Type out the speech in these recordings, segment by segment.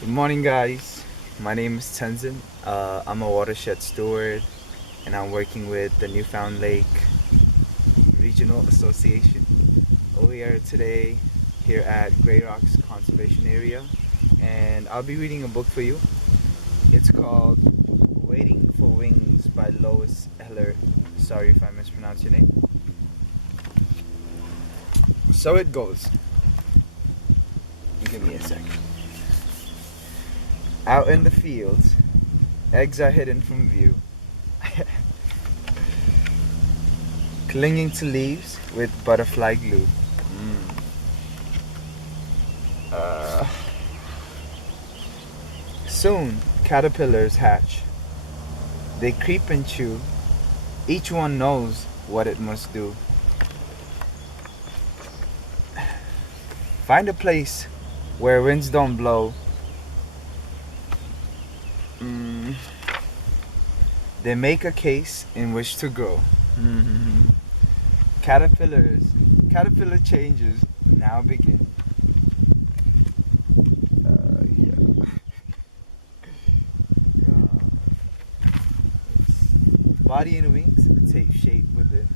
Good morning, guys. My name is Tenzin. I'm a Watershed Steward, and I'm working with the Newfound Lake Regional Association. We are today here at Grey Rocks Conservation Area, and I'll be reading a book for you. It's called Waiting for Wings by Lois Ehlert. Sorry if I mispronounce your name. So it goes. Give me a second. Out in the fields, eggs are hidden from view, clinging to leaves with butterfly glue. Soon, caterpillars hatch. They creep and chew. Each one knows what it must do. Find a place where winds don't blow. They make a case in which to grow. Caterpillar changes now begin. Body and wings take shape within.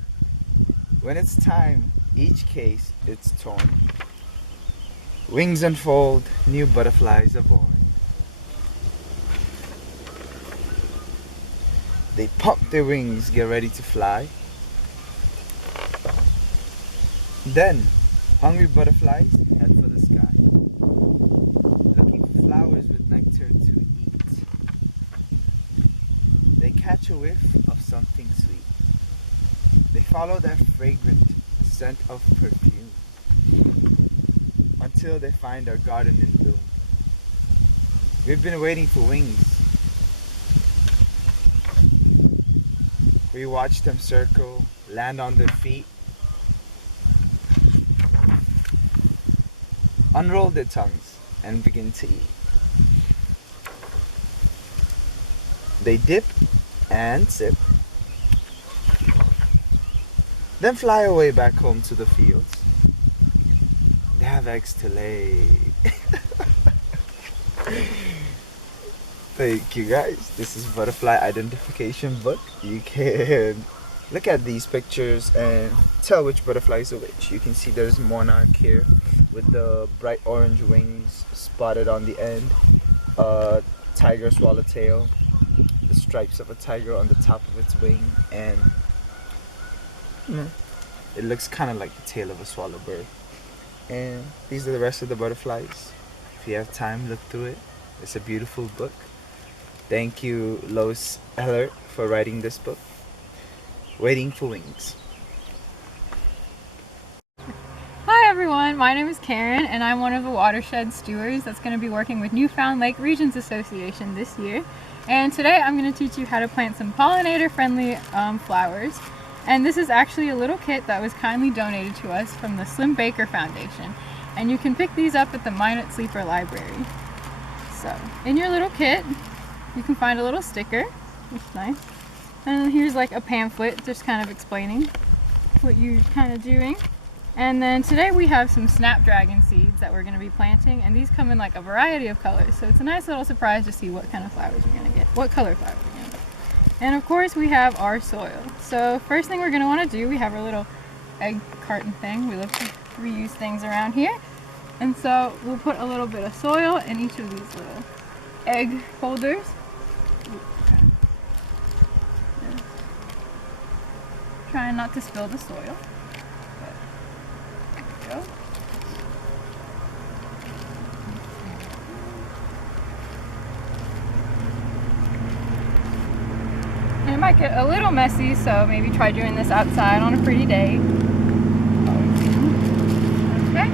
When it's time, each case it's torn. Wings unfold, new butterflies are born. They pump their wings, get ready to fly. Then, hungry butterflies head for the sky, looking for flowers with nectar to eat. They catch a whiff of something sweet. They follow that fragrant scent of perfume until they find our garden in bloom. We've been waiting for wings. We watch them circle, land on their feet, unroll their tongues, and begin to eat. They dip and sip, then fly away back home to the fields. They have eggs to lay. Thank you, guys. This is Butterfly Identification Book. You can look at these pictures and tell which butterfly is which. You can see there's monarch here with the bright orange wings spotted on the end. Tiger swallowtail, the stripes of a tiger on the top of its wing, and it looks kind of like the tail of a swallow bird. And these are the rest of the butterflies. If you have time, look through it. It's a beautiful book. Thank you, Lois Ehlert, for writing this book. Waiting for Wings. Hi everyone, my name is Karen and I'm one of the Watershed Stewards that's going to be working with Newfound Lake Regions Association this year. And today I'm going to teach you how to plant some pollinator-friendly flowers. And this is actually a little kit that was kindly donated to us from the Slim Baker Foundation. And you can pick these up at the Minot-Sleeper Library. So, in your little kit, you can find a little sticker, which is nice. And here's like a pamphlet just kind of explaining what you're kind of doing. And then today we have some snapdragon seeds that we're going to be planting, and these come in like a variety of colors. So it's a nice little surprise to see what kind of flowers we're going to get, what color flowers we're going to get. And of course we have our soil. So first thing we're going to want to do, we have our little egg carton thing. We love to reuse things around here. And so we'll put a little bit of soil in each of these little egg holders. Trying not to spill the soil. There we go. And it might get a little messy, so maybe try doing this outside on a pretty day. Okay.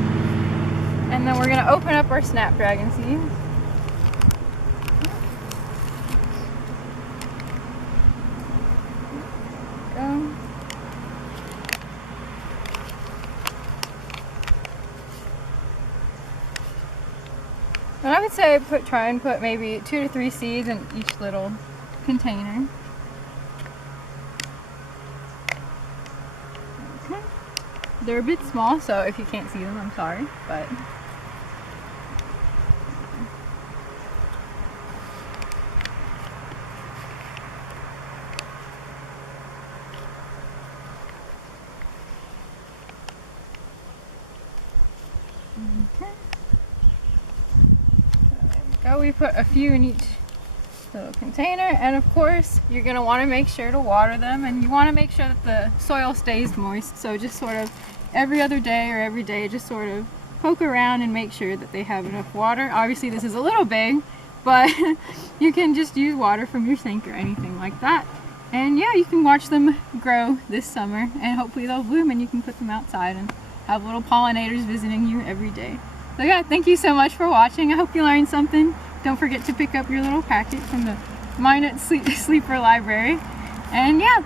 And then we're going to open up our snapdragon seeds. And I would say try and put maybe 2 to 3 seeds in each little container. Okay. They're a bit small, so if you can't see them, I'm sorry, but put a few in each little container, and of course you're going to want to make sure to water them, and you want to make sure that the soil stays moist. So just sort of every other day or every day, just sort of poke around and make sure that they have enough water. Obviously this is a little big, but you can just use water from your sink or anything like that. And yeah, you can watch them grow this summer, and hopefully they'll bloom and you can put them outside and have little pollinators visiting you every day. So yeah, thank you so much for watching. I hope you learned something. Don't forget to pick up your little packet from the Minot-Sleeper Library. And yeah,